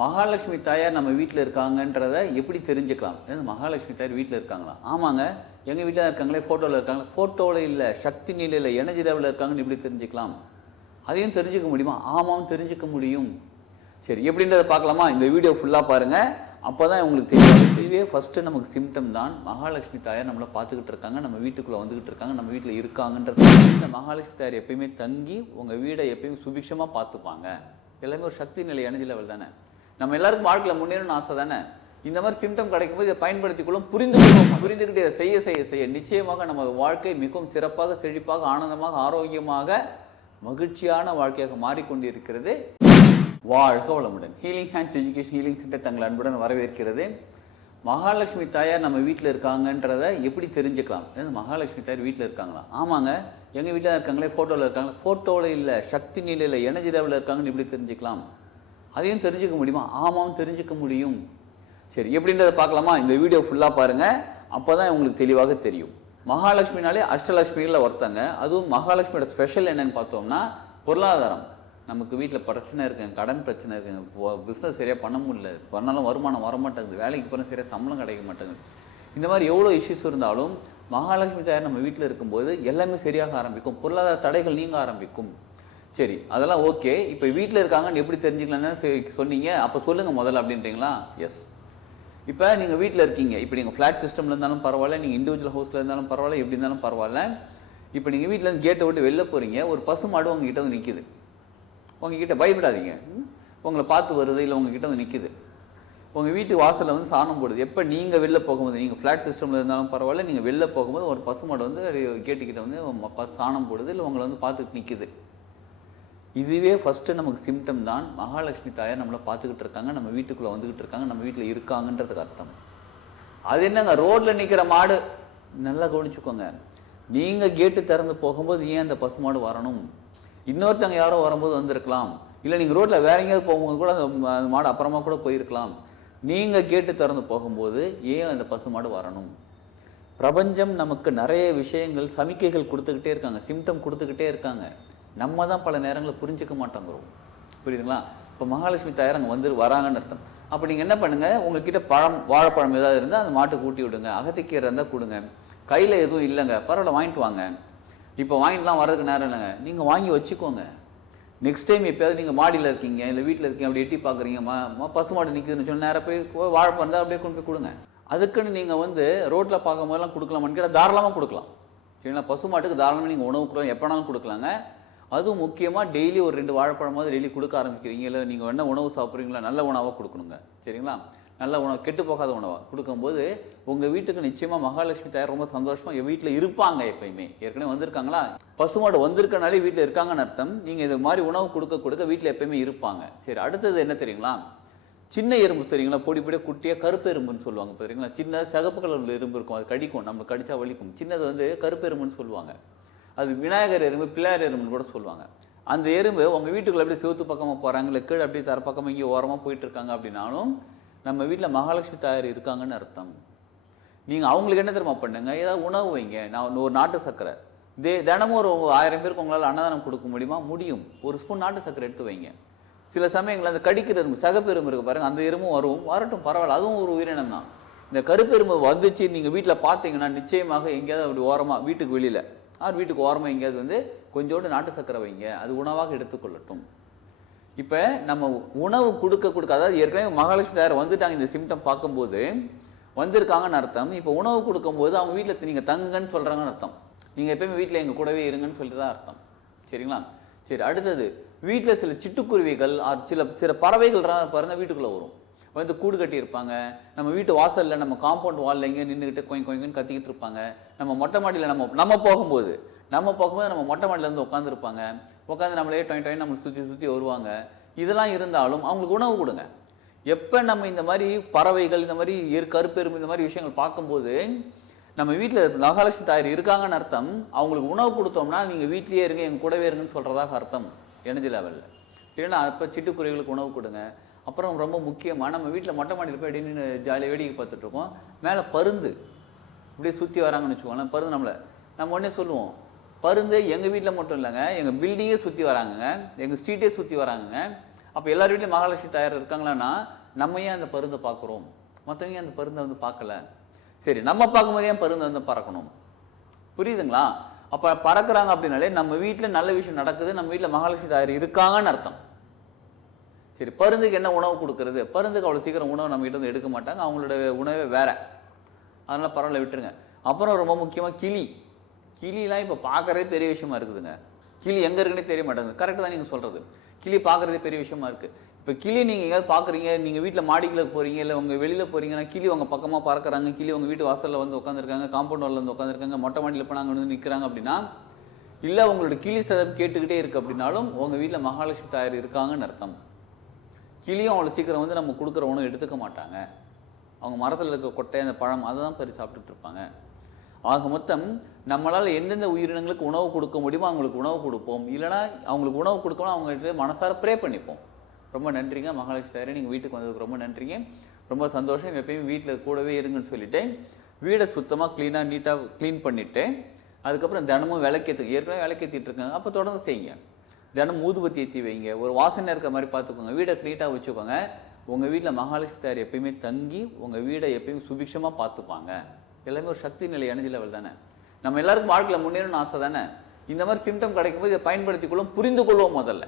மகாலட்சுமி தாயார் நம்ம வீட்டில் இருக்காங்கன்றத எப்படி தெரிஞ்சுக்கலாம்? ஏன்னா மகாலட்சுமி தாயார் வீட்டில் இருக்காங்களா? ஆமாங்க. எங்கள் வீட்டில் இருக்காங்களே ஃபோட்டோவில் இருக்காங்களா? ஃபோட்டோவில் இல்லை சக்தி நிலையில் எனர்ஜி லெவலில் இருக்காங்கன்னு எப்படி தெரிஞ்சுக்கலாம்? அதையும் தெரிஞ்சுக்க முடியுமா? ஆமாம் தெரிஞ்சுக்க முடியும். சரி எப்படின்றத பார்க்கலாமா? இந்த வீடியோ ஃபுல்லாக பாருங்கள் அப்போ தான் உங்களுக்கு தெரியும். இதுவே ஃபஸ்ட்டு நமக்கு சிம்டம் தான். மகாலட்சுமி தாயார் நம்மளை பார்த்துக்கிட்டு இருக்காங்க. நம்ம வீட்டுக்குள்ளே வந்துக்கிட்டு இருக்காங்க. நம்ம வீட்டில் இருக்காங்கன்றது இந்த மகாலட்சுமி தாயார் எப்பயுமே தங்கி உங்கள் வீடை எப்பயுமே சுபிக்ஷமாக பார்த்துப்பாங்க. எல்லாமே ஒரு சக்தி நிலை எனர்ஜி லெவல் தானே. நம்ம எல்லாருக்கும் வாழ்க்கையில் முன்னேறணும்னு ஆசை தானே? இந்த மாதிரி சிம்டம் கிடைக்கும்போது இதை பயன்படுத்திக்கொள்ளும் புரிந்து கொள்வோம் புரிந்துக்கிட்டு இதை செய்ய செய்ய செய்ய நிச்சயமாக நம்ம வாழ்க்கை மிகவும் சிறப்பாக செழிப்பாக ஆனந்தமாக ஆரோக்கியமாக மகிழ்ச்சியான வாழ்க்கையாக மாறிக்கொண்டிருக்கிறது. வாழ்க வளமுடன். Healing hands education healing centre தங்கள் அன்புடன் வரவேற்கிறது. மகாலட்சுமி தாயார் நம்ம வீட்டில் இருக்காங்கன்றத எப்படி தெரிஞ்சுக்கலாம்? ஏன்னா மகாலட்சுமி தாயார் வீட்டில் இருக்காங்களா? ஆமாங்க. எங்கள் வீட்டில் இருக்காங்களே ஃபோட்டோவில் இருக்காங்களா? ஃபோட்டோவில் இல்லை சக்தி நிலையில் எனர்ஜி லெவலில் இருக்காங்கன்னு எப்படி தெரிஞ்சுக்கலாம்? அதையும் தெரிஞ்சுக்க முடியுமா? ஆமாம் தெரிஞ்சுக்க முடியும். சரி எப்படின்றத பார்க்கலாமா? இந்த வீடியோ ஃபுல்லாக பாருங்கள் அப்போ தான் உங்களுக்கு தெளிவாக தெரியும். மகாலட்சுமினாலே அஷ்டலட்சுமிகளில் ஒருத்தங்க. அதுவும் மகாலட்சுமியோட ஸ்பெஷல் என்னன்னு பார்த்தோம்னா பொருளாதாரம். நமக்கு வீட்டில் பிரச்சனை இருக்குங்க கடன் பிரச்சனை இருக்குங்க பிஸ்னஸ் சரியாக பண்ண முடியல. பண்ணாலும் வருமானம் வர மாட்டேங்குது வேலைக்கு போனால் சரியாக சம்பளம் கிடைக்க மாட்டேங்குது. இந்த மாதிரி எவ்வளோ இஷ்யூஸ் இருந்தாலும் மகாலட்சுமி தாயார் நம்ம வீட்டில் இருக்கும்போது எல்லாமே சரியாக ஆரம்பிக்கும். பொருளாதார தடைகள் நீங்க ஆரம்பிக்கும். சரி அதெல்லாம் ஓகே. இப்போ வீட்டில் இருக்காங்கன்னு எப்படி தெரிஞ்சுக்கலாம்னு சொன்னீங்க. அப்போ சொல்லுங்கள் முதல்ல அப்படின்றீங்களா? எஸ் இப்போ நீங்கள் வீட்டில் இருக்கீங்க. இப்போ நீங்கள் ஃப்ளாட் சிஸ்டமில் இருந்தாலும் பரவாயில்ல நீங்கள் இண்டிவிஜுவல் ஹவுஸில் இருந்தாலும் பரவாயில்ல எப்படி இருந்தாலும் பரவாயில்ல. இப்போ நீங்கள் வீட்டிலேருந்து கேட்டை விட்டு வெளில போகிறீங்க ஒரு பசு மாடு உங்ககிட்ட வந்து நிற்கிது உங்ககிட்ட பயப்படாதீங்க. உங்களை பார்த்து வருது இல்லை உங்ககிட்ட வந்து நிற்கிது உங்கள் வீட்டு வாசலில் வந்து சாணம் போடுது. எப்போ நீங்கள் வெளில போகும்போது நீங்கள் ஃப்ளாட் சிஸ்டமில் இருந்தாலும் பரவாயில்ல நீங்கள் வெளில போகும்போது ஒரு பசு மாடு வந்து கேட்டுக்கிட்ட வந்து சாணம் போடுது இல்லை உங்களை வந்து பார்த்துட்டு நிற்கிது இதுவே ஃபஸ்ட்டு நமக்கு சிம்டம் தான். மகாலட்சுமி தாயார் நம்மளை பார்த்துக்கிட்டு இருக்காங்க நம்ம வீட்டுக்குள்ளே வந்துக்கிட்டு இருக்காங்க நம்ம வீட்டில் இருக்காங்கன்றதுக்கு அர்த்தம். அது என்னங்க ரோட்டில் நிற்கிற மாடு நல்லா கவனிச்சுக்கோங்க. நீங்கள் கேட்டு திறந்து போகும்போது ஏன் அந்த பசுமாடு வரணும்? இன்னொருத்தவங்க யாரோ வரும்போது வந்திருக்கலாம். இல்லை நீங்கள் ரோட்டில் வேற எங்கேயாவது போகும்போது கூட அந்த மாடு அப்புறமா கூட போயிருக்கலாம். நீங்கள் கேட்டு திறந்து போகும்போது ஏன் அந்த பசுமாடு வரணும்? பிரபஞ்சம் நமக்கு நிறைய விஷயங்கள் சமிக்கைகள் கொடுத்துக்கிட்டே இருக்காங்க சிம்டம் கொடுத்துக்கிட்டே இருக்காங்க. நம்ம தான் பல நேரங்களில் புரிஞ்சுக்க மாட்டோங்கிறோம். புரியுதுங்களா? இப்போ மகாலட்சுமி தாயார் அங்கே வந்து வராங்கன்னு அர்த்தம். அப்போ நீங்கள் என்ன பண்ணுங்கள் உங்ககிட்ட பழம் வாழைப்பழம் ஏதாவது இருந்தால் அந்த மாட்டுக்கு ஊட்டி விடுங்க. அகத்திக்கீரை இருந்தால் கொடுங்க. கையில் எதுவும் இல்லைங்க. பரவாயில்ல வாங்கிட்டு வாங்க. இப்போ வாங்கிட்டுலாம் வர்றதுக்கு நேரம் இல்லைங்க. நீங்கள் வாங்கி வச்சுக்கோங்க. நெக்ஸ்ட் டைம் எப்போயாவது நீங்கள் மாடியில் இருக்கீங்க இல்லை வீட்டில் இருக்கீங்க அப்படி எட்டி பார்க்குறீங்க மா பசு பசுமாடு நிற்குதுன்னு சொல்லி நேராக போய் வாழைப்பழம் இருந்தால் அப்படியே கொண்டு போய் கொடுங்க. அதுக்குன்னு நீங்கள் வந்து ரோட்டில் பார்க்கும்போதெல்லாம் கொடுக்கலாமான்னு கேட்டால் தாராளமாக கொடுக்கலாம். சரிங்களா? பசுமாட்டுக்கு தாராளமாக நீங்கள் உணவு கொடுக்கலாம் எப்போனாலும் கொடுக்கலாங்க. அதுவும் முக்கியமாக டெய்லி ஒரு ரெண்டு வாழைப்பழமாவது டெய்லி கொடுக்க ஆரம்பிக்கிறீங்க. இல்லை நீங்கள் என்ன உணவு சாப்பிட்றீங்களா நல்ல உணவாக கொடுக்கணுங்க சரிங்களா? நல்ல உணவு கெட்டு போகாத உணவாக கொடுக்கும்போது உங்கள் வீட்டுக்கு நிச்சயமாக மகாலட்சுமி தாயார் ரொம்ப சந்தோஷமாக என் வீட்டில் இருப்பாங்க எப்பயுமே. ஏற்கனவே வந்திருக்காங்களா? பசுமாடு வந்திருக்கனாலே வீட்டில் இருக்காங்கன்னு அர்த்தம். நீங்கள் இது மாதிரி உணவு கொடுக்க கொடுக்க வீட்டில் எப்பயுமே இருப்பாங்க. சரி அடுத்தது என்ன தெரியுங்களா? சின்ன எறும்பு சரிங்களா பொடி பொடியாக குட்டியாக கருப்பு எறும்புன்னு சொல்லுவாங்க. சரிங்களா சின்ன சிகப்பு கலரில் எறும்பு இருக்கும். அது கடிக்கும். நம்மளுக்கு கடிச்சா வலிக்கும். சின்னது வந்து கருப்பு எறும்புன்னு சொல்லுவாங்க. அது விநாயகர் எறும்பு பிள்ளையார் எறும்புன்னு கூட சொல்லுவாங்க. அந்த எறும்பு உங்கள் வீட்டுக்குள்ள அப்படியே சிவத்து பக்கமாக போகிறாங்க இல்லை கீழே அப்படியே தர பக்கமாக இங்கே ஓரமாக போயிட்டு இருக்காங்க அப்படின்னாலும் நம்ம வீட்டில் மகாலட்சுமி தாயார் இருக்காங்கன்னு அர்த்தம். நீங்கள் அவங்களுக்கு என்ன தெரியுமா பண்ணுங்க? ஏதாவது உணவு வைங்க. நான் ஒரு நாட்டு சர்க்கரை. தே தினமும் ஒரு ஆயிரம் பேருக்கு உங்களால் அன்னதானம் கொடுக்க முடியுமா? முடியும். ஒரு ஸ்பூன் நாட்டு சர்க்கரை எடுத்து வைங்க. சில சமயங்களில் அந்த கடிக்கிற எறும்பு சகப்பு எறும்பு இருக்கு அந்த எறும்பும் வரும். வரட்டும் பரவாயில்ல. அதுவும் ஒரு உயிரினம் தான். இந்த கருப்பு எறும்பு வந்துச்சு நீங்கள் வீட்டில் பார்த்தீங்கன்னா நிச்சயமாக எங்கேயாவது அப்படி ஓரமாக வீட்டுக்கு வெளியில் ஆர் வீட்டுக்கு ஓரமாக எங்கேயாவது வந்து கொஞ்சோண்டு நாட்டு சக்கரை வைங்க. அது உணவாக எடுத்துக்கொள்ளட்டும். இப்போ நம்ம உணவு கொடுக்க கொடுக்க அதாவது ஏற்கனவே மகாலட்சுமி தாயார் வந்துட்டாங்க இந்த சிம்டம் பார்க்கும்போது. வந்திருக்காங்கன்னு அர்த்தம். இப்போ உணவு கொடுக்கும்போது அவங்க வீட்டில் நீங்கள் தங்குங்கன்னு சொல்கிறாங்கன்னு அர்த்தம். நீங்கள் எப்பயுமே வீட்டில் எங்கள் கூடவே இருங்கன்னு சொல்லிட்டு தான் அர்த்தம். சரிங்களா? சரி அடுத்தது வீட்டில் சில சிட்டுக்குருவிகள் சில சில பறவைகள் ரா- பாருங்க வீட்டுக்குள்ளே வரும். வந்து கூடு கட்டியிருப்பாங்க. நம்ம வீட்டு வாசலில் நம்ம காம்பவுண்ட் வாலில் எங்கேயோ நின்றுக்கிட்டு கொய் கொய்ங்கன்னு கத்திக்கிட்டு இருப்பாங்க. நம்ம மொட்டை மாடியில் நம்ம நம்ம போகும்போது நம்ம போகும்போது நம்ம மொட்டை மாடியிலேருந்து உட்காந்துருப்பாங்க உட்காந்து நம்மளே டொய் டொய் நம்மளை சுற்றி சுற்றி வருவாங்க. இதெல்லாம் இருந்தாலும் அவங்களுக்கு உணவு கொடுங்க. எப்போ நம்ம இந்த மாதிரி பறவைகள் இந்த மாதிரி எரு- கருப்பெரும்பு இந்த மாதிரி விஷயங்கள் பார்க்கும்போது நம்ம வீட்டில் மகாலட்சுமி தாயார் இருக்காங்கன்னு அர்த்தம். அவங்களுக்கு உணவு கொடுத்தோம்னா நீங்கள் வீட்லேயே இருங்க எங்கள் கூடவே இருங்கன்னு சொல்கிறதாக அர்த்தம். எனர்ஜி லெவலில் இல்லைன்னா அப்போ சிட்டுக்குருவிகளுக்கு உணவு கொடுங்க. அப்புறம் ரொம்ப முக்கியமாக நம்ம வீட்டில் மொட்டை மாடியில் போய் நின்று ஜாலியாக வேடிக்கை பார்த்துட்ருக்கோம் மேலே பருந்து. இப்படியே சுற்றி வராங்கன்னு வச்சுக்கோங்களேன் பருந்து நம்மளை. நம்ம உடனே சொல்லுவோம் பருந்து எங்கள் வீட்டில் மட்டும் இல்லைங்க எங்கள் பில்டிங்கே சுற்றி வராங்கங்க எங்கள் ஸ்ட்ரீட்டே சுற்றி வராங்கங்க. அப்போ எல்லார் வீட்லையும் மகாலட்சுமி தாயார் இருக்காங்களான்னா நம்ம ஏன் அந்த பருந்தை பார்க்குறோம்? மற்றவங்க ஏன் அந்த பருந்தை வந்து பார்க்கல? சரி நம்ம பார்க்கும்போது ஏன் பருந்து வந்து பறக்கணும்? புரியுதுங்களா? அப்போ பறக்கிறாங்க அப்படின்னாலே நம்ம வீட்டில் நல்ல விஷயம் நடக்குது நம்ம வீட்டில் மகாலட்சுமி தாயார் இருக்காங்கன்னு அர்த்தம். சரி பருந்துக்கு என்ன உணவு கொடுக்கறது? பருந்துக்கு அவ்வளோ சீக்கிரம் உணவு நம்மகிட்ட வந்து இருந்து எடுக்க மாட்டாங்க அவங்களோட உணவே வேற. அதனால் பரவாயில்ல விட்டுருங்க. அப்புறம் ரொம்ப முக்கியமாக கிளி. கிளிலாம் இப்போ பார்க்கறதே பெரிய விஷயமா இருக்குதுங்க. கிளி எங்கே இருக்குன்னே தெரிய மாட்டேங்குது. கரெக்டாக தான் நீங்கள் சொல்கிறது கிளி பார்க்குறதே பெரிய விஷயமா இருக்குது இப்போ கிளி நீங்கள் எங்கேயாவது பார்க்குறீங்க நீங்கள் வீட்டில் மாடிக்குள்ள போகிறீங்க இல்லை உங்கள் வெளியில் போகிறீங்கன்னா கிளி உங்கள் பக்கமாக பறக்கிறாங்க கிளி உங்கள் வீட்டு வாசலில் வந்து உட்காந்துருக்காங்க காம்பவுண்ட் வாலில் வந்து உட்காந்துருக்காங்க மொட்டை மாடியில் போனாங்க வந்து நிற்கிறாங்க அப்படின்னா இல்லை உங்களோட கிளி சதம் கேட்டுக்கிட்டே இருக்குது அப்படின்னாலும் உங்கள் வீட்டில் மகாலட்சுமி தாயார் இருக்காங்கன்னு அர்த்தம். கிளியும் அவ்வளோ சீக்கிரம் வந்து நம்ம கொடுக்குற உணவு எடுத்துக்க மாட்டாங்க. அவங்க மரத்தில் இருக்க கொட்டை அந்த பழம் அதை தான் பறி சாப்பிட்டுட்டு இருப்பாங்க. ஆக மொத்தம் நம்மளால் எந்தெந்த உயிரினங்களுக்கு உணவு கொடுக்க முடியுமோ அவங்களுக்கு உணவு கொடுப்போம். இல்லைனா அவங்களுக்கு உணவு கொடுக்கணும் அவங்ககிட்ட மனசார ப்ரே பண்ணிப்போம். ரொம்ப நன்றிங்க. மகாலட்சுமி சாரே நீங்கள் வீட்டுக்கு வந்ததுக்கு ரொம்ப நன்றிங்க. ரொம்ப சந்தோஷம். எப்பயும் வீட்டில் கூடவே இருங்கன்னு சொல்லிட்டு வீடை சுத்தமாக க்ளீனாக நீட்டாக க்ளீன் பண்ணிவிட்டு அதுக்கப்புறம் தினமும் விளக்கேற்று ஏற்கனவே விளக்கேற்றிட்டு இருக்காங்க. அப்போ தொடர்ந்து செய்யுங்க. தினம் ஊதுபத்தி ஏற்றி வைங்க. ஒரு வாசனை இருக்கிற மாதிரி பார்த்துக்கோங்க வீடை க்ளீட்டாக வச்சுக்கோங்க. உங்கள் வீட்டில் மகாலட்சுமி தார் எப்பயுமே தங்கி உங்கள் வீடை எப்பயுமே சுபிக்ஷமாக பார்த்துப்பாங்க எல்லாமே ஒரு சக்தி நிலை எனர்ஜி லெவல் தானே? நம்ம எல்லாருக்கும் வாழ்க்கையில் முன்னேறணும்னு ஆசை தானே? இந்த மாதிரி சிம்டம் கிடைக்கும்போது இதை பயன்படுத்திக்கொள்ளும் புரிந்து கொள்வோம் முதல்ல.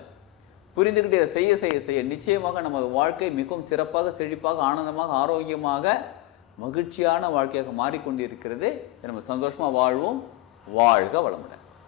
புரிந்துக்கிட்டு இதை செய்ய செய்ய செய்ய நிச்சயமாக நமது வாழ்க்கை மிகவும் சிறப்பாக செழிப்பாக ஆனந்தமாக ஆரோக்கியமாக மகிழ்ச்சியான வாழ்க்கையாக மாறிக்கொண்டிருக்கிறது. நம்ம சந்தோஷமாக வாழ்வோம். வாழ்க வளமுடன்.